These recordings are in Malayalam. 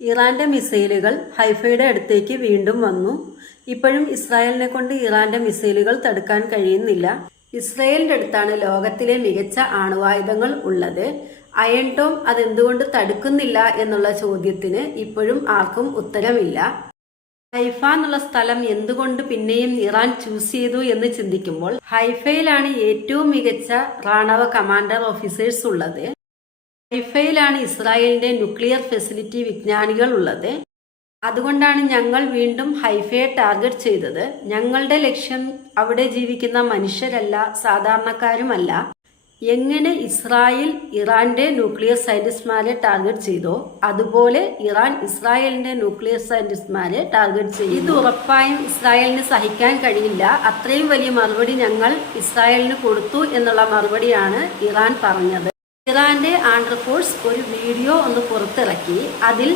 ഇറാന്റെ മിസൈലുകൾ ഹൈഫയുടെ അടുത്തേക്ക് വീണ്ടും വന്നു. ഇപ്പോഴും ഇസ്രായേലിനെ കൊണ്ട് ഇറാന്റെ മിസൈലുകൾ തടുക്കാൻ കഴിയുന്നില്ല. ഇസ്രായേലിന്റെ അടുത്താണ് ലോകത്തിലെ മികച്ച ആണവായുധങ്ങൾ ഉള്ളത്. അയൺ ടോം അതെന്തുകൊണ്ട് തടുക്കുന്നില്ല എന്നുള്ള ചോദ്യത്തിന് ഇപ്പോഴും ആർക്കും ഉത്തരമില്ല. ഹൈഫ എന്നുള്ള സ്ഥലം എന്തുകൊണ്ട് പിന്നെയും ഇറാൻ ചൂസ് ചെയ്തു എന്ന് ചിന്തിക്കുമ്പോൾ ഹൈഫയിലാണ് ഏറ്റവും മികച്ച റാണവ കമാൻഡർ ഓഫീസേഴ്സ് ഉള്ളത്. ഹൈഫയിലാണ് ഇസ്രായേലിന്റെ ന്യൂക്ലിയർ ഫെസിലിറ്റി വിജ്ഞാനികൾ ഉള്ളത്. അതുകൊണ്ടാണ് ഞങ്ങൾ വീണ്ടും ഹൈഫയെ ടാർഗറ്റ് ചെയ്തത്. ഞങ്ങളുടെ ലക്ഷ്യം അവിടെ ജീവിക്കുന്ന മനുഷ്യരല്ല സാധാരണക്കാരുമല്ല. എങ്ങനെ ഇസ്രായേൽ ഇറാന്റെ ന്യൂക്ലിയർ സയന്റിസ്റ്റ്മാരെ ടാർഗറ്റ് ചെയ്തോ അതുപോലെ ഇറാൻ ഇസ്രായേലിന്റെ ന്യൂക്ലിയർ സയന്റിസ്റ്റ്മാരെ ടാർഗറ്റ് ചെയ്യും ഇത് ഉറപ്പായും ഇസ്രായേലിന് സഹിക്കാൻ കഴിയില്ല. അത്രയും വലിയ മറുപടി ഞങ്ങൾ ഇസ്രായേലിന് കൊടുത്തു എന്നുള്ള മറുപടിയാണ് ഇറാൻ പറഞ്ഞത്. ഇറാന്റെ ആണ്ടർ ഫോഴ്സ് ഒരു വീഡിയോ ഒന്ന് പുറത്തിറക്കി. അതിൽ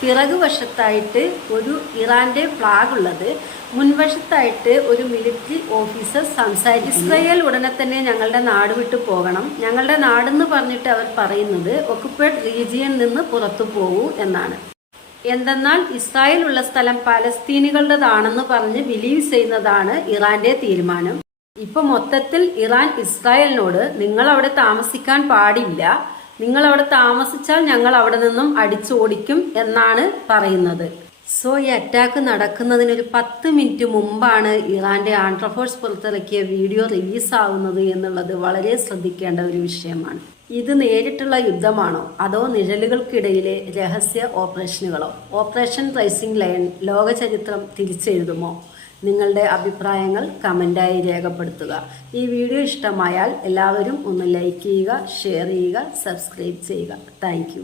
പിറകുവശത്തായിട്ട് ഒരു ഇറാന്റെ ഫ്ലാഗ് ഉള്ളത്. മുൻവശത്തായിട്ട് ഒരു മിലിറ്ററി ഓഫീസർ സംസാരിച്ചു ഇസ്രയേൽ ഉടനെ തന്നെ ഞങ്ങളുടെ നാട് വിട്ടു പോകണം. ഞങ്ങളുടെ നാടെന്ന് പറഞ്ഞിട്ട് അവർ പറയുന്നത് ഒക്കുപ്പേഡ് റീജിയനിൽ നിന്ന് പുറത്തു പോകൂ എന്നാണ്. എന്തെന്നാൽ ഇസ്രായേൽ ഉള്ള സ്ഥലം പലസ്തീനികളുടേതാണെന്ന് പറഞ്ഞ് ബിലീവ് ചെയ്യുന്നതാണ് ഇറാന്റെ തീരുമാനം. ഇപ്പൊ മൊത്തത്തിൽ ഇറാൻ ഇസ്രായേലിനോട് നിങ്ങൾ അവിടെ താമസിക്കാൻ പാടില്ല. നിങ്ങൾ അവിടെ താമസിച്ചാൽ ഞങ്ങൾ അവിടെ നിന്നും അടിച്ചോടിക്കും എന്നാണ് പറയുന്നത്. സോ ഈ അറ്റാക്ക് നടക്കുന്നതിന് ഒരു പത്ത് മിനിറ്റ് മുമ്പാണ് ഇറാന്റെ ആൻഡ്രഫോഴ്സ് പുറത്തിറക്കിയ വീഡിയോ റിലീസ് ആവുന്നത് എന്നുള്ളത് വളരെ ശ്രദ്ധിക്കേണ്ട ഒരു വിഷയമാണ്. ഇത് നേരിട്ടുള്ള യുദ്ധമാണോ? അതോ നിഴലുകൾക്കിടയിലെ രഹസ്യ ഓപ്പറേഷനുകളോ ഓപ്പറേഷൻ റൈസിംഗ് ലയൺ ലോകചരിത്രം തിരിച്ചെഴുതുമോ? നിങ്ങളുടെ അഭിപ്രായങ്ങൾ കമന്റായി രേഖപ്പെടുത്തുക. ഈ വീഡിയോ ഇഷ്ടമായാൽ എല്ലാവരും ഒന്ന് ലൈക്ക് ചെയ്യുക ഷെയർ ചെയ്യുക സബ്സ്ക്രൈബ് ചെയ്യുക. താങ്ക്